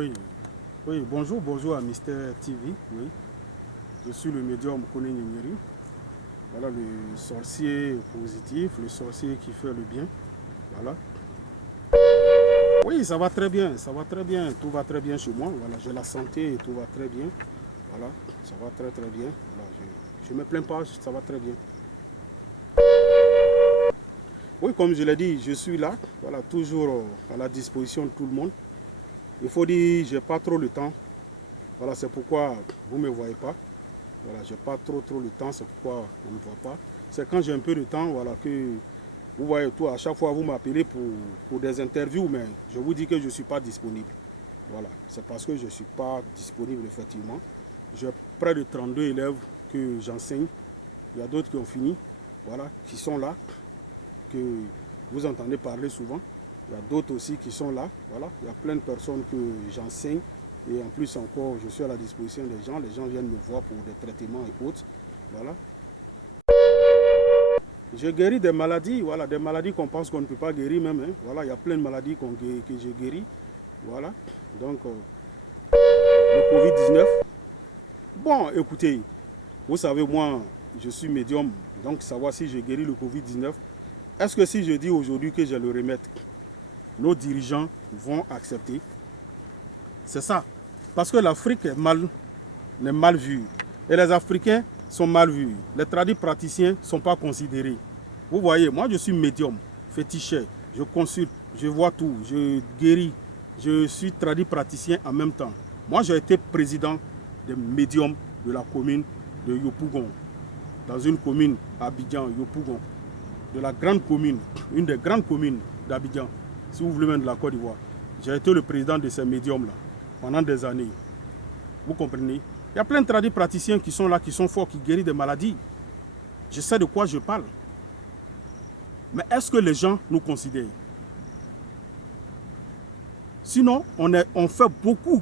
Oui, oui, bonjour à Mister TV. Oui, je suis le médium Kone Nyeri. Voilà le sorcier positif, le sorcier qui fait le bien. Voilà. Oui, ça va très bien, ça va très bien, tout va très bien chez moi. Voilà, j'ai la santé et tout va très bien. Voilà, ça va très très bien. Voilà, je ne me plains pas, ça va très bien. Oui, comme je l'ai dit, je suis là, voilà, toujours à la disposition de tout le monde. Il faut dire, j'ai pas trop le temps. Voilà, c'est pourquoi vous ne me voyez pas. Voilà, j'ai pas trop le temps, c'est pourquoi on ne me voit pas. C'est quand j'ai un peu de temps, voilà, que vous voyez tout. À chaque fois, vous m'appelez pour des interviews, mais je vous dis que je ne suis pas disponible. Voilà, c'est parce que je ne suis pas disponible, effectivement. J'ai près de 32 élèves que j'enseigne. Il y a d'autres qui ont fini, voilà, qui sont là, que vous entendez parler souvent. Il y a d'autres aussi qui sont là, voilà. Il y a plein de personnes que j'enseigne. Et en plus encore, je suis à la disposition des gens. Les gens viennent me voir pour des traitements et autres. Voilà. Je guéris des maladies, voilà, des maladies qu'on pense qu'on ne peut pas guérir même. Hein. Voilà, il y a plein de maladies que je guéris. Voilà. Donc, le Covid-19. Bon, écoutez, vous savez, moi, je suis médium. Donc, savoir si je guéris le Covid-19. Est-ce que si je dis aujourd'hui que j'ai le remède, nos dirigeants vont accepter? C'est ça. Parce que l'Afrique est mal vue. Et les Africains sont mal vus. Les tradis praticiens ne sont pas considérés. Vous voyez, moi je suis médium, féticheur. Je consulte, je vois tout, je guéris. Je suis tradit praticien en même temps. Moi j'ai été président des médiums de la commune de Yopougon. Dans une commune à Abidjan, Yopougon. De la grande commune, une des grandes communes d'Abidjan, si vous voulez même de la Côte d'Ivoire. J'ai été le président de ces médiums-là pendant des années. Vous comprenez? Il y a plein de tradis praticiens qui sont là, qui sont forts, qui guérissent des maladies. Je sais de quoi je parle. Mais est-ce que les gens nous considèrent? Sinon, on fait beaucoup.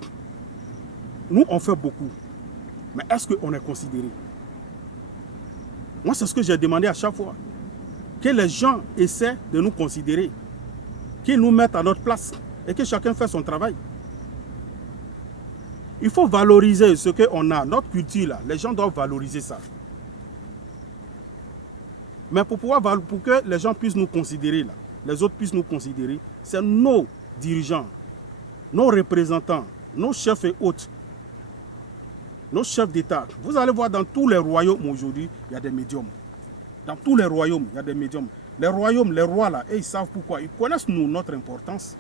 Nous, on fait beaucoup. Mais est-ce qu'on est considéré? Moi, c'est ce que j'ai demandé à chaque fois. Que les gens essaient de nous considérer. Qu'ils nous mettent à notre place. Et que chacun fait son travail. Il faut valoriser ce qu'on a, notre culture là. Les gens doivent valoriser ça. Mais pour que les gens puissent nous considérer là, les autres puissent nous considérer, c'est nos dirigeants, nos représentants, nos chefs et hôtes, nos chefs d'État. Vous allez voir dans tous les royaumes aujourd'hui, il y a des médiums. Dans tous les royaumes, il y a des médiums. Les royaumes, les rois là, ils savent pourquoi. Ils connaissent nous, notre importance.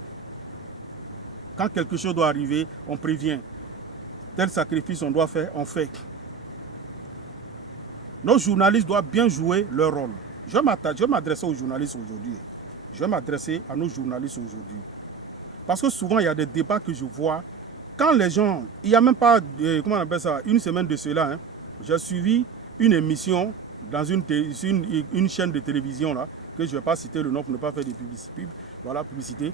Quand quelque chose doit arriver, on prévient. Tel sacrifice on doit faire, on fait. Nos journalistes doivent bien jouer leur rôle. Je vais m'adresser aux journalistes aujourd'hui. Je vais m'adresser à nos journalistes aujourd'hui. Parce que souvent, il y a des débats que je vois. Quand les gens, il n'y a même pas, comment on appelle ça, une semaine de cela, hein, j'ai suivi une émission dans une chaîne de télévision, là, que je ne vais pas citer le nom pour ne pas faire de publicité.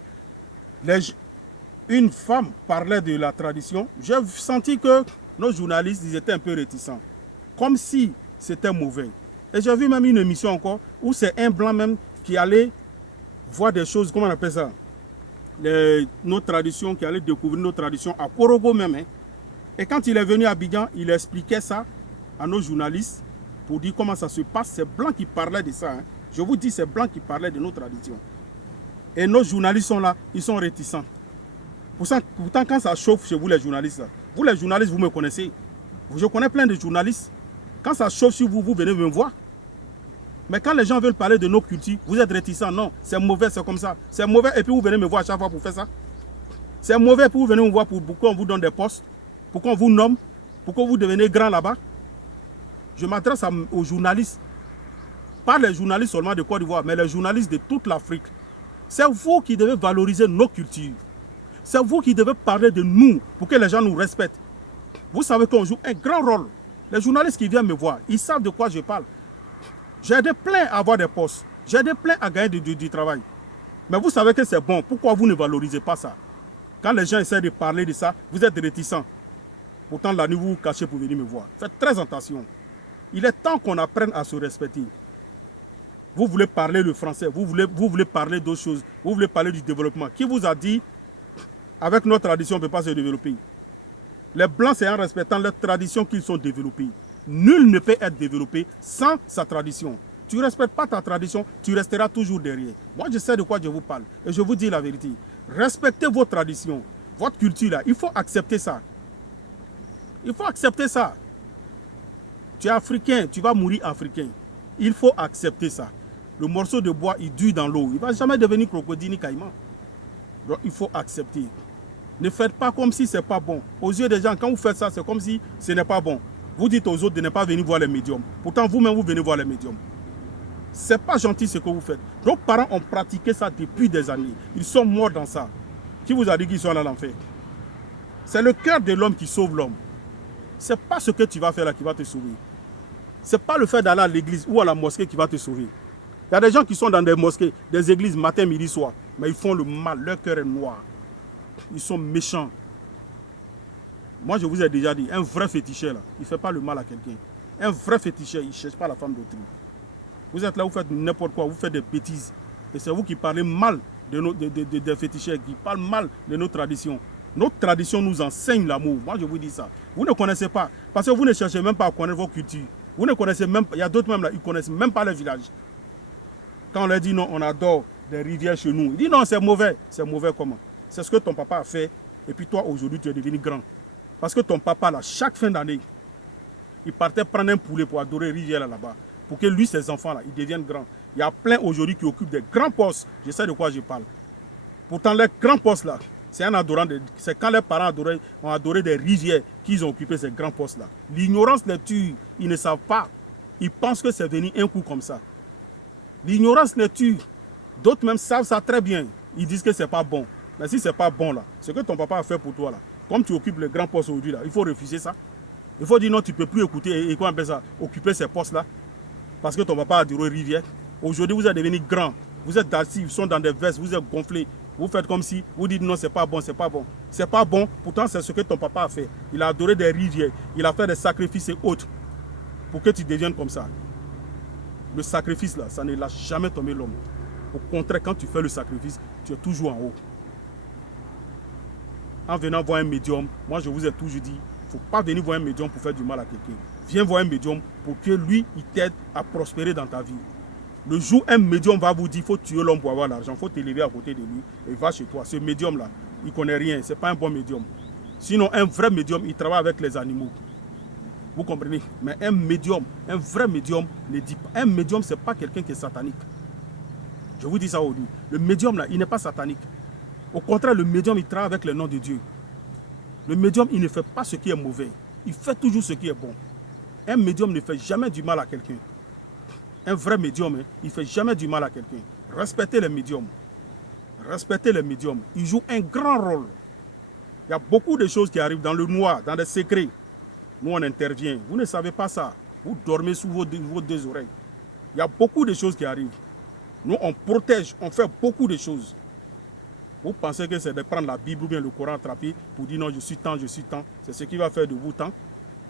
Une femme parlait de la tradition. J'ai senti que nos journalistes, ils étaient un peu réticents. Comme si c'était mauvais. Et j'ai vu même une émission encore où c'est un blanc même qui allait voir des choses, comment on appelle ça, nos traditions, qui allait découvrir nos traditions à Korogo même. Hein. Et quand il est venu à Abidjan, il expliquait ça à nos journalistes pour dire comment ça se passe. C'est blanc qui parlait de ça. Hein. Je vous dis, c'est blanc qui parlait de nos traditions. Et nos journalistes sont là, ils sont réticents. Pourtant, quand ça chauffe chez vous les journalistes, là, vous les journalistes, vous me connaissez. Je connais plein de journalistes. Quand ça chauffe sur vous, vous venez me voir. Mais quand les gens veulent parler de nos cultures, vous êtes réticents. Non, c'est mauvais, c'est comme ça. C'est mauvais et puis vous venez me voir à chaque fois pour faire ça. C'est mauvais et puis vous venez me voir pour qu'on vous donne des postes, pour qu'on vous nomme, pour que vous devenez grand là-bas. Je m'adresse aux journalistes. Pas les journalistes seulement de Côte d'Ivoire, mais les journalistes de toute l'Afrique. C'est vous qui devez valoriser nos cultures. C'est vous qui devez parler de nous pour que les gens nous respectent. Vous savez qu'on joue un grand rôle. Les journalistes qui viennent me voir, ils savent de quoi je parle. J'ai aidé plein à avoir des postes. J'ai aidé plein à gagner du travail. Mais vous savez que c'est bon. Pourquoi vous ne valorisez pas ça? Quand les gens essaient de parler de ça, vous êtes réticents. Pourtant, la nuit, vous vous cachez pour venir me voir. Faites très attention. Il est temps qu'on apprenne à se respecter. Vous voulez parler le français, vous voulez parler d'autres choses, vous voulez parler du développement. Qui vous a dit Avec notre tradition, on ne peut pas se développer. Les Blancs, c'est en respectant leur tradition qu'ils sont développés. Nul ne peut être développé sans sa tradition. Tu ne respectes pas ta tradition, tu resteras toujours derrière. Moi, je sais de quoi je vous parle. Et je vous dis la vérité. Respectez vos traditions, votre culture là. Il faut accepter ça. Il faut accepter ça. Tu es africain, tu vas mourir africain. Il faut accepter ça. Le morceau de bois, il dure dans l'eau. Il ne va jamais devenir crocodile ni caïman. Donc, il faut accepter. Ne faites pas comme si ce n'est pas bon. Aux yeux des gens, quand vous faites ça, c'est comme si ce n'est pas bon. Vous dites aux autres de ne pas venir voir les médiums. Pourtant, vous-même, vous venez voir les médiums. Ce n'est pas gentil ce que vous faites. Nos parents ont pratiqué ça depuis des années. Ils sont morts dans ça. Qui vous a dit qu'ils sont allés à l'enfer? C'est le cœur de l'homme qui sauve l'homme. Ce n'est pas ce que tu vas faire là qui va te sauver. Ce n'est pas le fait d'aller à l'église ou à la mosquée qui va te sauver. Il y a des gens qui sont dans des mosquées, des églises, matin, midi, soir. Mais ils font le mal. Leur cœur est noir. Ils sont méchants. Moi, je vous ai déjà dit, un vrai féticheur, là, il ne fait pas le mal à quelqu'un. Un vrai féticheur, il ne cherche pas la femme d'autrui. Vous êtes là, vous faites n'importe quoi, vous faites des bêtises. Et c'est vous qui parlez mal des féticheurs, qui parlent mal de nos traditions. Notre tradition nous enseigne l'amour. Moi, je vous dis ça. Vous ne connaissez pas, parce que vous ne cherchez même pas à connaître vos cultures. Vous ne connaissez même pas, il y a d'autres même là, ils ne connaissent même pas les villages. Quand on leur dit non, on adore des rivières chez nous. Ils disent non, c'est mauvais. C'est mauvais comment? C'est ce que ton papa a fait. Et puis toi, aujourd'hui, tu es devenu grand. Parce que ton papa, là, chaque fin d'année, il partait prendre un poulet pour adorer rivière là-bas. Pour que lui, ses enfants, là, ils deviennent grands. Il y a plein aujourd'hui qui occupent des grands postes. Je sais de quoi je parle. Pourtant, les grands postes, là, c'est quand les parents ont adoré des rivières qu'ils ont occupé ces grands postes-là. L'ignorance les tue. Ils ne savent pas. Ils pensent que c'est venu un coup comme ça. L'ignorance les tue. D'autres même savent ça très bien. Ils disent que ce n'est pas bon. Mais si ce n'est pas bon, là, ce que ton papa a fait pour toi, là, comme tu occupes le grand poste aujourd'hui, là, il faut refuser ça. Il faut dire non, tu ne peux plus écouter et quoi on appelle ça, occuper ces postes-là. Parce que ton papa a adoré rivière. Aujourd'hui, vous êtes devenu grand. Vous êtes assis, vous sont dans des vestes, vous êtes gonflés. Vous faites comme si, vous dites non, c'est pas bon, c'est pas bon. C'est pas bon, pourtant c'est ce que ton papa a fait. Il a adoré des rivières, il a fait des sacrifices et autres pour que tu deviennes comme ça. Le sacrifice là, ça ne lâche jamais tomber l'homme. Au contraire, quand tu fais le sacrifice, tu es toujours en haut. En venant voir un médium, moi je vous ai toujours dit, il ne faut pas venir voir un médium pour faire du mal à quelqu'un. Viens voir un médium pour que lui, il t'aide à prospérer dans ta vie. Le jour où un médium va vous dire qu'il faut tuer l'homme pour avoir l'argent, il faut t'élever à côté de lui et va chez toi. Ce médium-là, il ne connaît rien, ce n'est pas un bon médium. Sinon, un vrai médium, il travaille avec les animaux. Vous comprenez? Mais un médium, un vrai médium, ne dit pas. Un médium, ce n'est pas quelqu'un qui est satanique. Je vous dis ça aujourd'hui. Le médium, là, il n'est pas satanique. Au contraire, le médium, il travaille avec le nom de Dieu. Le médium, il ne fait pas ce qui est mauvais. Il fait toujours ce qui est bon. Un médium ne fait jamais du mal à quelqu'un. Un vrai médium, hein, il ne fait jamais du mal à quelqu'un. Respectez les médiums. Respectez les médiums. Ils jouent un grand rôle. Il y a beaucoup de choses qui arrivent dans le noir, dans des secrets. Nous, on intervient. Vous ne savez pas ça. Vous dormez sous vos deux oreilles. Il y a beaucoup de choses qui arrivent. Nous, on protège, on fait beaucoup de choses. Vous pensez que c'est de prendre la Bible ou bien le Coran attrapé pour dire non, je suis tant, je suis tant. C'est ce qui va faire de vous tant.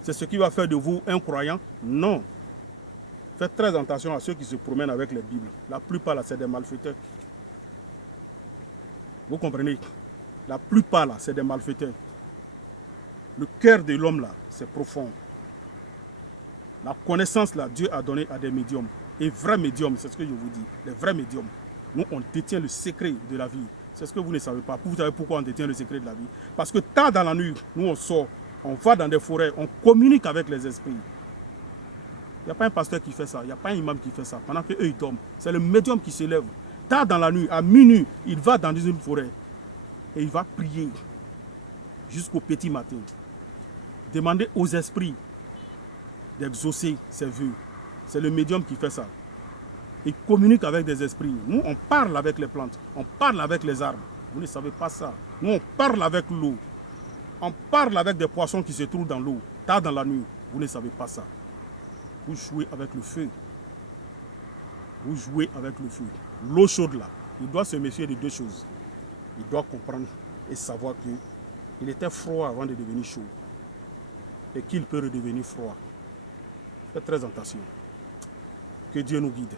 C'est ce qui va faire de vous un croyant. Non. Faites très attention à ceux qui se promènent avec les Bibles. La plupart, là, c'est des malfaiteurs. Vous comprenez? La plupart, là, c'est des malfaiteurs. Le cœur de l'homme, là, c'est profond. La connaissance, là, Dieu a donné à des médiums. Et vrais médiums, c'est ce que je vous dis. Les vrais médiums. Nous, on détient le secret de la vie. C'est ce que vous ne savez pas. Vous savez pourquoi on détient le secret de la vie? Parce que tard dans la nuit, nous, on sort, on va dans des forêts, on communique avec les esprits. Il n'y a pas un pasteur qui fait ça, il n'y a pas un imam qui fait ça. Pendant qu'eux, ils dorment, c'est le médium qui se lève. Tard dans la nuit, à minuit, il va dans une forêt et il va prier jusqu'au petit matin. Demander aux esprits d'exaucer ses vœux. C'est le médium qui fait ça. Il communique avec des esprits. Nous, on parle avec les plantes, on parle avec les arbres. Vous ne savez pas ça. Nous, on parle avec l'eau. On parle avec des poissons qui se trouvent dans l'eau. Tard dans la nuit, vous ne savez pas ça. Vous jouez avec le feu. Vous jouez avec le feu. L'eau chaude là, il doit se méfier de deux choses. Il doit comprendre et savoir qu'il était froid avant de devenir chaud. Et qu'il peut redevenir froid. Faites très attention. Que Dieu nous guide.